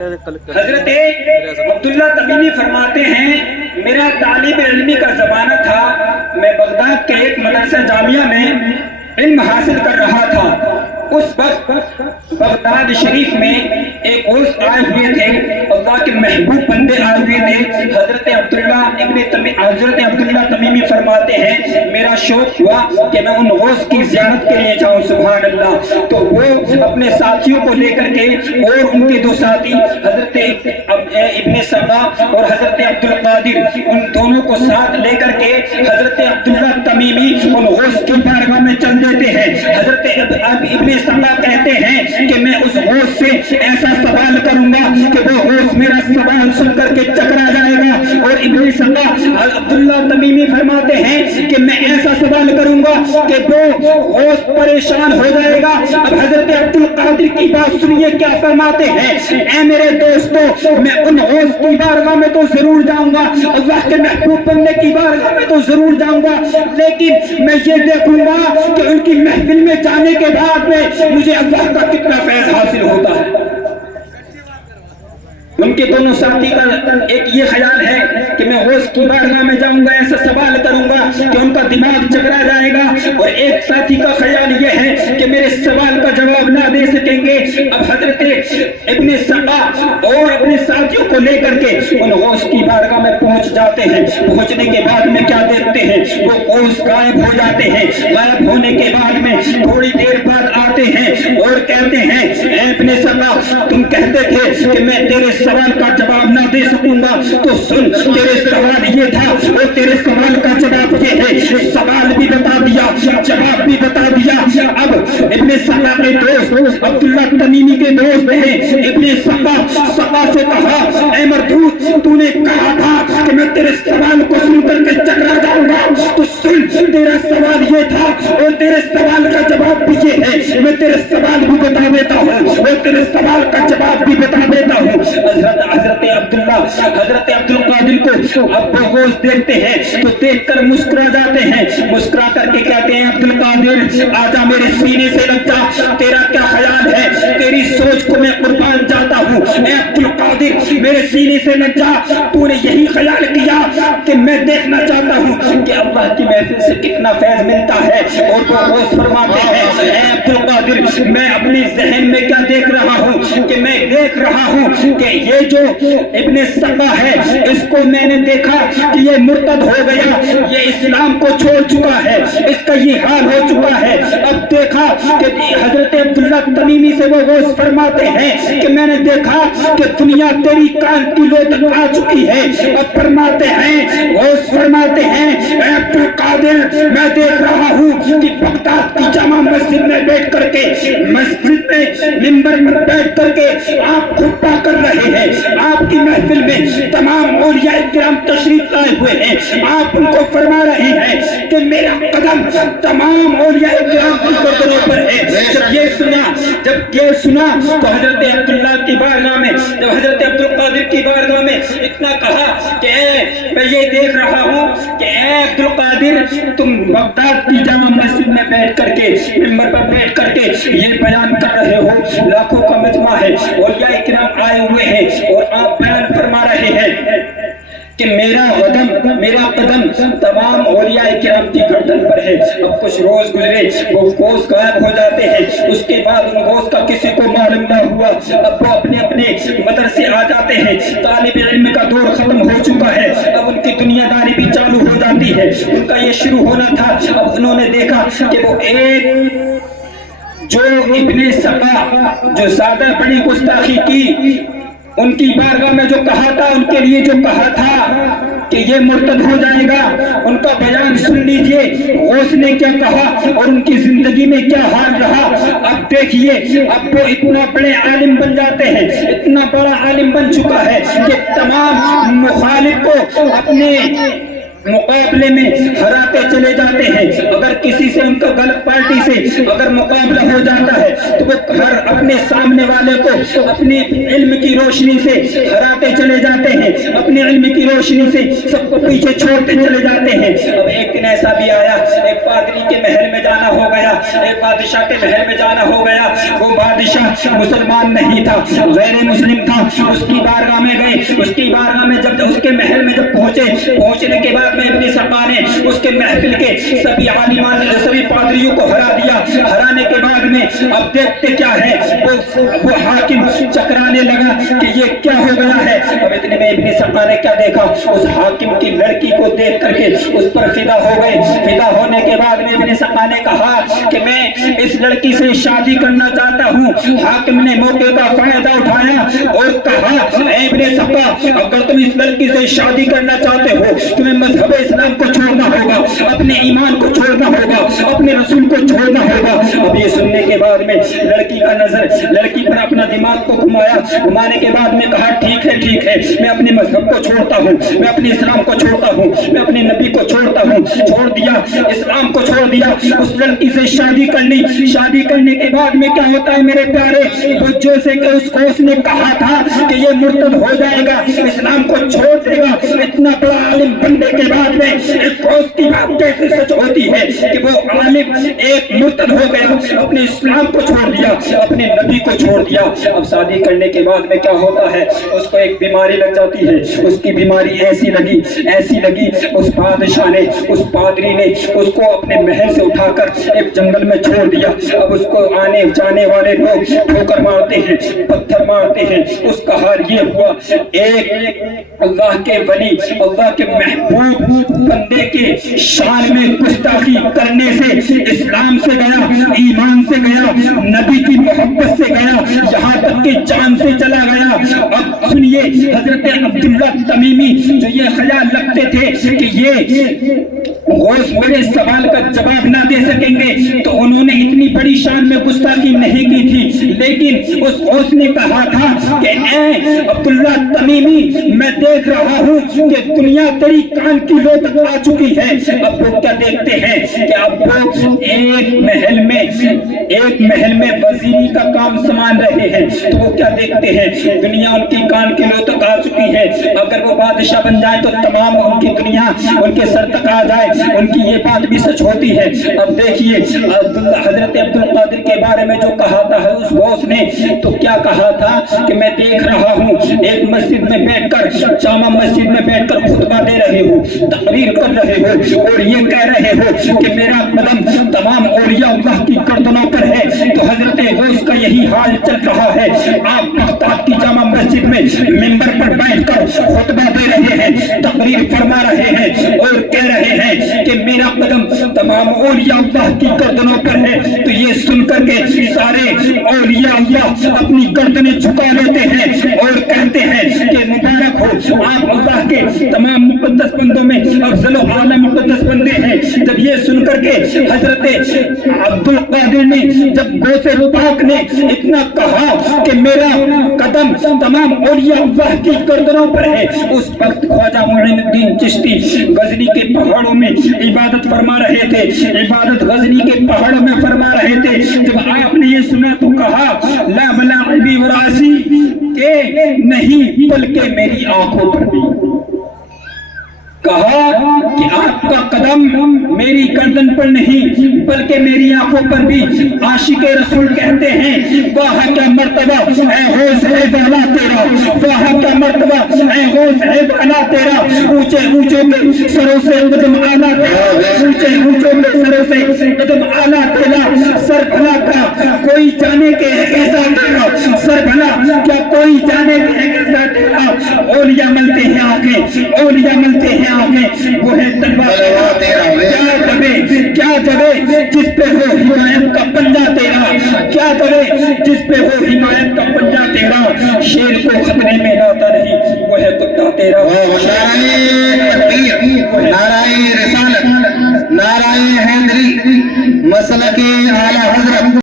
حضرت عبداللہ تمیمی فرماتے ہیں میرا طالب علمی کا زمانہ تھا، میں بغداد کے ایک مدرسہ جامعہ میں علم حاصل کر رہا تھا۔ اس وقت بغداد شریف میں ایک دوست آئے ہوئے تھے، اللہ کے محبوب بندے آئے ہوئے تھے۔ حضرت عبداللہ تمیمی فرماتے ہیں میرا شوق ہوا کہ میں ان غوث کی زیارت کے لیے جاؤں، سبحان اللہ۔ تو وہ اپنے ساتھیوں کو لے کر کے اور ان کے دو ساتھی حضرت ابن سبا اور حضرت عبدالقادر، ان دونوں کو ساتھ لے کر کے حضرت عبداللہ تمیمی ان غوث کی بارگاہ میں چل دیتے ہیں۔ حضرت ابن سبا کہتے ہیں کہ میں اس غوث سے ایسا سوال کروں گا کہ وہ غوث میرا سوال سن کر کے چکرا جائے گا، اور ابن سبا عبداللہ تمیمی فرماتے ہیں کہ میں ایسا سوال کروں گا کہ وہ غوث پریشان ہو جائے گا۔ اب حضرت عبدالقادر کی بات سنیے کیا فرماتے ہیں، اے میرے دوستو میں ان غوث کی بارگاہ میں تو ضرور جاؤں گا، اللہ کے محبوب بندے کی بارگاہ میں تو ضرور جاؤں گا، لیکن میں یہ دیکھوں گا کہ ان کی محفل میں جانے کے بعد میں مجھے اللہ کا کتنا فیض حاصل ہوتا ہے۔ ان کے دونوں ساتھی کا ایک یہ خیال ہے کہ میں غوث کی بارگاہ میں جاؤں گا، ایسا سوال کروں گا کہ ان کا دماغ چکرا جائے گا، اور ایک ساتھی کا خیال یہ ہے کہ میرے سوال کا جواب نہ دے سکیں گے۔ اب حضرت ابن سبا اور اپنے ساتھیوں کو لے کر کے ان غوث کی بارگاہ میں پہنچ جاتے ہیں۔ پہنچنے کے بعد میں کیا دیکھتے ہیں، وہ غوث غائب ہو جاتے ہیں۔ غائب ہونے کے بعد میں تھوڑی دیر بعد آتے ہیں اور کہتے ہیں اے ابن سبا تم کہتے تھے کہ میں تیرے سوال کا جواب نہ دے سکوں گا، تو سن تیرے سوال یہ تھا اور تیرے سوال کا جواب یہ ہے، سوال بھی بتا دیا جواب بھی بتا دیا۔ اب ابن سبا کے دوست عبداللہ تمیمی کے دوست ہیں، ابن سبا سے کہا اے مردود تو نے کہا تھا کہ میں تیرے سوال کو سن کر کے چکرا جاؤں گا، تو سن تیرا سوال یہ تھا اور تیرے سوال کا جواب بھی یہ ہے، میں تیرے سوال بھی بتا دیتا ہوں اور تیرے سوال کا جواب بھی بتا دیتا ہوں۔ حضرت عبدالقادر کو اب وہ غوث دیکھتے ہیں تو دیکھ کر مسکرا جاتے ہیں، مسکرا کر کے کہتے ہیں عبدالقادر آجا میرے سینے سے لگ جا، تیرا کیا خیال ہے، تیری سوچ کو میں قربان جاتا ہوں، اے عبدالقادر میرے سینے سے لگ جا، تو نے یہی خیال کیا کہ میں دیکھنا چاہتا ہوں کہ اللہ کی محفل سے کتنا فیض ملتا ہے، اور وہ غوث فرماتے ہیں اے عبدالقادر میں اپنے ذہن میں کیا دیکھ رہا ہوں کہ میں دیکھ رہا ہوں کہ یہ جو ابن سبا ہے اس کو میں نے دیکھا کہ یہ مرتد ہو گیا، یہ اسلام کو چھوڑ چکا ہے، اس کا یہ حال ہو چکا ہے۔ اب دیکھا کہ حضرت عبداللہ تمیمی سے وہ غوث فرماتے ہیں کہ میں نے دیکھا کہ دنیا تیری کان کی لو تک آ چکی ہے۔ اب فرماتے ہیں غوث فرماتے ہیں اے عبدالقادر میں دیکھ رہا ہوں کہ بغداد کی جامع مسجد میں بیٹھ کر کے مسجد میں منبر پر بیٹھ کر کے آپ خطبہ کر رہے ہیں، آپ کی محفل میں تمام اولیاء کرام تشریف لائے ہوئے ہیں، آپ ان کو فرما رہے ہیں کہ میرا قدم تمام اولیاء کرام کی قدموں پر ہے۔ جب یہ سنا تو حضرت عبداللہ کی بارگاہ میں، جب حضرت عبدالقادر کی بارگاہ میں اتنا کہا کہ میں یہ دیکھ رہا ہوں کہ اے عبدالقادر تم بغداد کی جامع مسجد میں بیٹھ کر کے منبر پر بیٹھ کر کے یہ بیان کر رہے ہو، لاکھوں کا مجمع ہے، اولیاء کرام آئے ہوئے ہیں اور آپ بیان فرما رہے ہیں کہ میرا قدم تمام اولیاء کرام کی گردن پر ہے۔ اب کچھ روز گزرے، وہ غوث غائب ہو جاتے ہیں، اس کے بعد ان غوث کا کسی کو معلوم نہ ہوا۔ اب وہ اپنے مدرسے آ جاتے ہیں، طالب علم کا دور ختم ہو چکا ہے، اب ان کی دنیا داری بھی چالو ہو جاتی ہے، ان کا یہ شروع ہونا تھا۔ اب انہوں نے دیکھا کہ وہ ایک جو ابن سبا جو زیادہ بڑی گستاخی کی، ان کی بارگاہ میں جو کہا تھا، ان کے لیے جو کہا تھا کہ یہ مرتد ہو جائے گا، ان کا بیان سن لیجئے غوث نے کیا کہا اور ان کی زندگی میں کیا حال رہا۔ اب دیکھیے اب وہ اتنا بڑے عالم بن جاتے ہیں، اتنا بڑا عالم بن چکا ہے کہ تمام مخالف کو اپنے मुकाबले में हराते चले जाते हैं। अगर किसी से उनका गलत पार्टी से अगर मुकाबला हो जाता है तो वो हर अपने सामने वाले को अपने इल्म की रोशनी से हराते चले जाते हैं, अपने इल्म की रोशनी से सबको पीछे छोड़ते चले जाते हैं। अब एक दिन ऐसा भी आया, एक पादरी के महल में जाना हो गया, एक बादशाह के महल में जाना हो गया। वो बादशाह मुसलमान नहीं था, गैर मुस्लिम था। उसकी बारगाह में गए, उसकी बारगाह में जब उसके महल में जब पहुंचने के बाद में इब्न सब्बा ने उसके महफिल के सभी आलिमान सभी पादरियों को हरा दिया। हराने के बाद में अब देखते क्या है, वो हाकिम चकराने लगा कि ये क्या हो गया है। अब इतने में इब्न सब्बा ने क्या देखा, उस हाकिम की लड़की को देख करके उस पर फिदा हो गए। फिदा होने के बाद में इब्न सब्बा ने कहा कि मैं इस लड़की से शादी करना चाहता हूँ। हाकिम ने मौके का फायदा उठाया और कहा, इब्न सब्बा अगर तुम इस लड़की से शादी करना चाहते हो तुम्हें मजहब इस्लाम को छोड़ना होगा, अपने ईमान को छोड़ना होगा, अपने रसूल को छोड़ना होगा। अब ये सुनने के बाद में लड़की का नजर लड़की पर अपना दिमाग को घुमाया, घुमाने के बाद में कहा ठीक है मैं अपने मजहब को छोड़ता हूँ, मैं अपने इस्लाम को छोड़ता हूँ, मैं अपने नबी को छोड़ता हूँ। छोड़ दिया, इस्लाम को छोड़ दिया, उस लड़की से शादी कर ली। शादी करने के बाद में क्या होता है मेरे प्यारे, जो से उसने कहा था कि ये मुर्तद हो जाएगा, इस्लाम को छोड़ देगा, इतना बड़ा आलिम बनने के बाद में एक कोस की बात कैसे सच होती है कि वो आलिम एक मुर्तद हो गया, अपने इस्लाम को छोड़ दिया, अपने नबी को छोड़ दिया। अब शादी करने के बाद में क्या होता है, उसको एक बीमारी लग जाती है। उसकी बीमारी ऐसी लगी उस बादशाह ने, उस पादरी ने उसको अपने महल से उठाकर एक जंगल में छोड़ दिया। अब उसको आने जाने वाले लोग ठोकर मारते हैं, पत्थर मारते हैं। उसका हाल ये हुआ, एक अल्लाह के वली, अल्लाह के महबूब बंदे के शान में गुस्ताखी करने से इस्लाम से गया, ईमान से गया, नबी की मोहब्बत से गया, यहाँ तक कि जान से चला गया। अब सुनिए, हजरत अब्दुल्ला तमीमी जो ये ख्याल रखते थे कि ये गौस मेरे सवाल का जवाब ना दे सकेंगे तो उन्होंने इतनी बड़ी शान में गुस्ताखी नहीं की थी, लेकिन उस गौस ने कहा था कि ऐ अब्दुल्ला तमीमी, मैं देख रहा हूँ कि दुनिया तेरी कान की लो तक आ चुकी है। अब लोग क्या देखते हैं कि अब वो एक महल में वजीरी का काम संभाल रहे हैं, तो वो क्या देखते हैं, दुनिया उनकी कान की लो तक आ चुकी है। अगर वो बादशाह बन जाए तो तमाम उनकी दुनिया उनके सर तक आ जाए। उनकी ये बात भी सच होती है। अब देखिए हजरत अब्दुल कादिर के बारे में जो कहा था उस बॉस ने, तो क्या कहा था कि मैं देख रहा हूँ एक मस्जिद में बैठकर, जामा मस्जिद में बैठकर खुतबा दे रहे हो, तकरीर कर रहे हो और ये कह रहे हो कि मेरा कदम तमाम औलिया अल्लाह की गर्दनों पर है। तो हजरत गौस का यही हाल चल रहा है। आप बगदाद की जामा मस्जिद में मिंबर पर बैठकर खुतबा दे रहे हैं, तकरीर फरमा रहे हैं और कह रहे हैं कि मेरा कदम तमाम औलिया अल्लाह की गर्दनों पर है। तो ये सुनकर के सारे औलिया अल्लाह अपनी गर्दनें झुका लेते हैं और कहते हैं कि मुबारक हो, आप अल्लाह के तमाम मुक़द्दस बंदों में अफजल व आला मुक़द्दस बंदे हैं। जब ये सुनकर के हजरत अब्दुल कादिर ने, जब गौसे पाक ने इतना कहा कि मेरा कदम तमाम औलिया अल्लाह की गर्दनों पर है, उस वक्त ख्वाजा मुइनुद्दीन चिश्ती गजनी के पहाड़ों में इबादत फरमा रहे थे, इबादत गजनी के पहाड़ों में फरमा रहे थे। जब आपने ये सुना तो कहा ला बला अबी वरासी के नहीं बल्कि मेरी आंखों पर भी, कहा कि आपका कदम मेरी गर्दन पर नहीं बल्कि मेरी आंखों पर भी। आशिके रसूल कहते हैं वाह क्या मर्तबा है होश है वाला तेरा, वाह क्या मर्तबा है होश है वाला तेरा। ऊंचे ऊंचों में सरों से कदम आला तेरा, ऊंचे ऊंचों में सरों से कदम आला तेरा। सर भला का कोई जाने के कैसा तेरा, सर भला क्या कोई जाने के कैसा तेरा। औलिया मिलते हैं आंखें, औलिया मिलते हैं आंखें, वो है तलवार क्या जबे जिस पे हो हिमायत का पंजा तेरा, क्या जबे जिस पे हो हिमायत का पंजा तेरा। शेर को खतरे में लाता नहीं, वो है कुत्ता तेरा। नारायण रिसालत, नारायण हैदरी, मसलके आला हजरत।